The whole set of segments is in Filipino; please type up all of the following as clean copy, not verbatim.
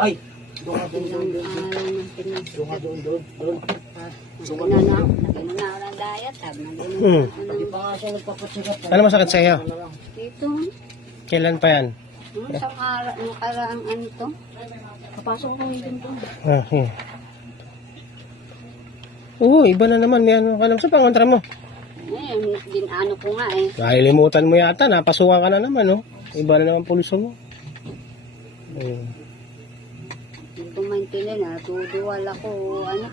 Ay! Doon ka doon. Hindi pa nga siya nagpapatsikat. Ano masakit sa iyo? Dito, Kailan pa yan? isang araw, nakaraang ano to. Kapasok ko yung to. Oo, iba na naman. May ano ka naman sa pangontra mo. Dinano ko nga eh. Nakalimutan mo yata. Napasukan ka na naman, no? Iba na naman puliso mo. Dito maintindihan na, tuduwal ako, ano.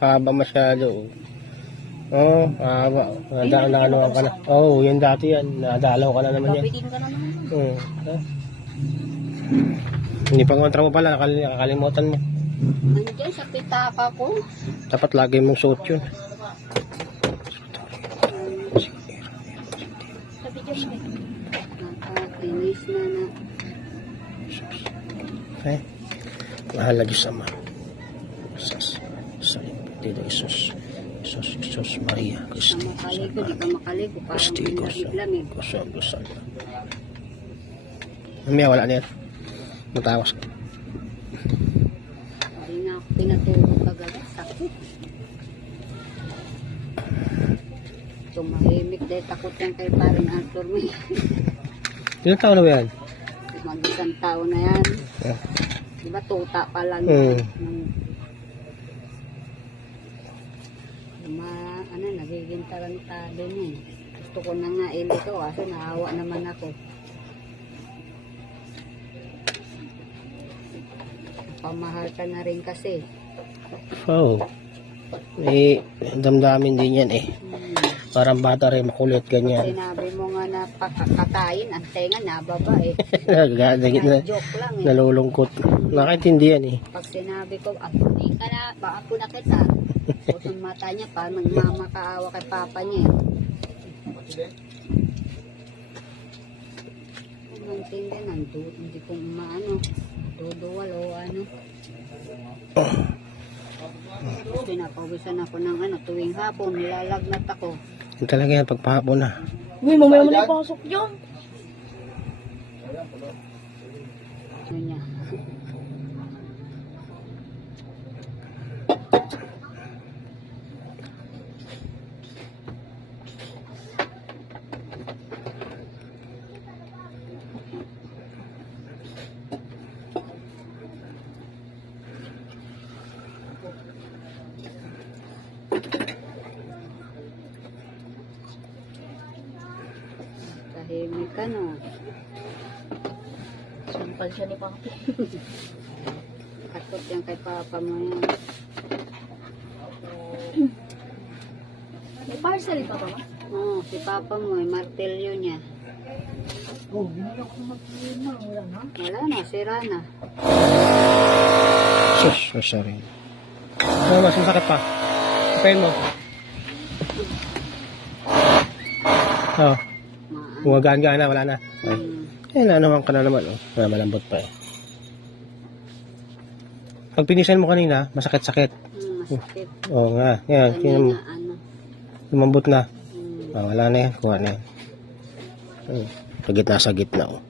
Haba masyado. Oo, haba. Nadalaw ka na. Oo, yan dati yan. Nadalaw ka na naman yan. Kapitin ka na naman. Hindi pangontra mo pala. Nakalimutan mo. Nandiyan sa pitaka ko. Dapat lagi mong suot yun. Sabi dyan eh. Nakakainis na. Okay? Mahal na Diyos Ama. Sus. Dito, Isus. Isus Maria. Cristi. Makaligo, di ka makaligo. Parang Cristi. pinagiglamig. Kusal. Mamaya wala na yan. Matawas ka. Hindi nga ako pinatulog kagabi. Sakit. Tumahimik dahil takot yan kay parang Arthur mo. Ilang taon na ba yan? Mag-isang taon na yan. Yeah. Diba tuta pa lang nagiging tarantado niya eh. Gusto ko na nga ilito kasi naawa naman ako. Pamahal ka na rin kasi. Oh. Damdamin din yan eh. Parang bata rin makulit ganyan. Sinabi mo nga na pakakatayin, ang tenga nababa eh. Joke lang eh. Nalulungkot. Nakaintindihan eh. Pag sinabi ko, apunin ka na, ako na kita. Pusong mata niya pa, nagmamakaawa kay papa niya. Maintindihan, hindi ko maano, duduwal o ano. Pinapawisan ako ng ano, tuwing hapon, nilalagnat ako. Yung talaga yan, pagpahapon na. Uy, mamaya mo na ipasok yun. Ano niya? Tahimik ka no. Sumpal siya ni Papi. Takot yan kay papa mo yan. May parcel pa ba? Oo, si papa mo, martilyo niya. Oh, hindi ako mag-iwan na. Wala na. Wala na, sira na. Sus, sorry. Ano mas masakit pa? Kapain mo. Oh, gumagaan na, wala na. Ay, naman ka na naman. Oh. Malambot pa eh. Pag pinisan mo kanina, masakit-sakit. Masakit. Oo nga. Yan. Kanina, ano. Lumambot na. Wala na yan. Kuha na yan. Sa gitna. Oh.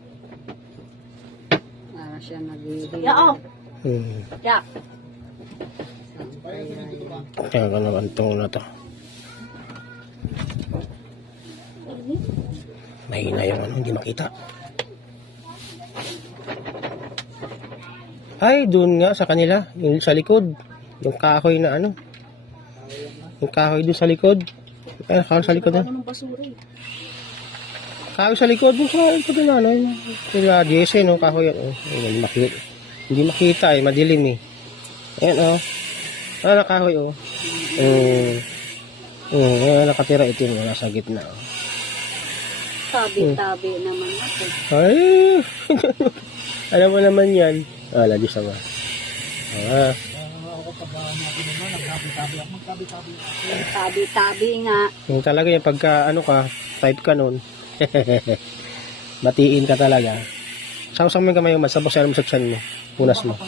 Para siya nag-iihi. Yao! Yak! Kaya ka naman itong na to. Mahina yung ano, hindi makita. Ay, doon nga sa kanila, yung sa likod. Yung kahoy na ano. Yung kahoy doon sa likod. Ay, kahoy sa likod. Ano ng basura eh? Kahoy sa likod. Yung sa likod na ano. Yung Jesse, no, kahoy. Hindi makita eh, madilim eh. Ayan, oh. Ano na kahoy, oh. Ayan, nakatira itim. Wala sa gitna, oh. Tabi-tabi naman ako. Ay! Alam mo naman yan. Wala, Diyos naman. Tabi-tabi nga. Yung talaga yung pagka, ano ka, type ka nun. Batiin ka talaga. Saan mo yung kamay mo, sabos-sabos mo sa tiyan mo. Punas mo.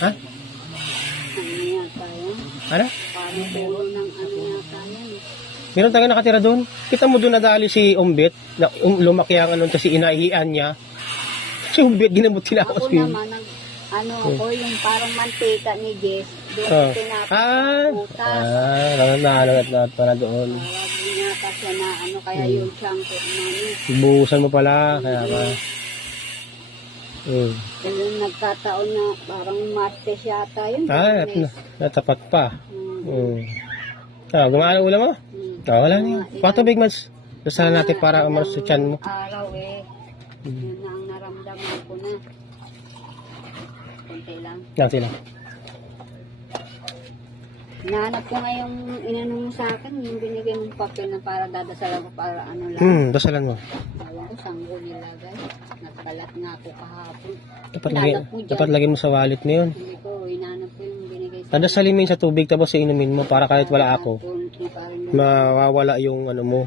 Ha? Ano yata yan? Ano? Parang pulo ng ano yata yan. Meron talaga nakatira doon. Kita mo doon nadali si Umbit. Lumaki ang ano, kasi inaihian niya. Si Umbit, ginamot sila. Ako naman, ano ako, yung parang mantika ni Jess. Doon Oh. pinapaputas. Nalagat pala doon. Tawag niya pa siya na ano, kaya yung shampoo namin. Buhusan mo pala, kaya ka. Kaya nagkataon na parang Martes yata yun. Natapat pa. Hmm. Gumaan ang ulam mo? Hmm. Wala na yun. Patubig, Mads. Gusto natin para umaras sa tiyan mo. Araw yun na ang naramdaman ko na. Kunti lang. Yan sila. Hinahanap ko nga yung inanong mo sa akin, yung binigay mong papel na para dadasalan ko para ano lang. Dasalan mo. Ewan ko, saan ko nilagay. Nagkalat nga ako kahapon. Dapat lagay mo sa wallet mo yun. Hindi ko, hinahanap ko yung binigay sa Dadasalin mo yun sa tubig tapos inumin mo para kahit wala ako, Hindi pa rin mawawala yung ano mo.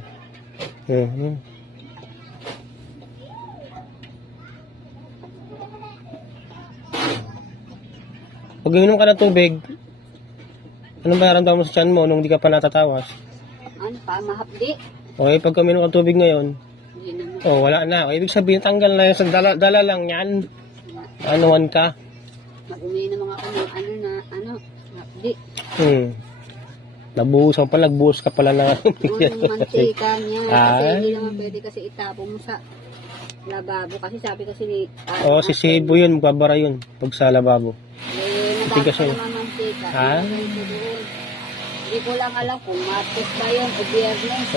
Pag uminom ka ng tubig, anong nararamdaman mo sa tiyan mo nung hindi ka pa natatawas? ano pa, mahapdi. Okay, pag uminom ka ng tubig ngayon, Hindi naman. wala na. Ibig sabihin, tanggal na yun. Sa dala lang yan. Anuan ka. Mag-uminom ako ng mahapdi. Nabuhusan pa, nagbuhos ka pala na. Yung mantika niya. Kasi Ah. hindi naman pwede kasi itapo mo sa lababo. Kasi sabi kasi ni... Si Cebu yun, magbabara yun. Pag sa lababo. Nabasa kasi. naman mantika. Ah. Hindi ko lang alam kung Martes ba yun o Biyernes.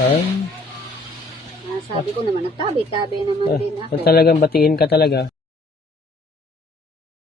Sabi ko naman, nagtabi-tabi naman din ako. Talagang batiin ka talaga.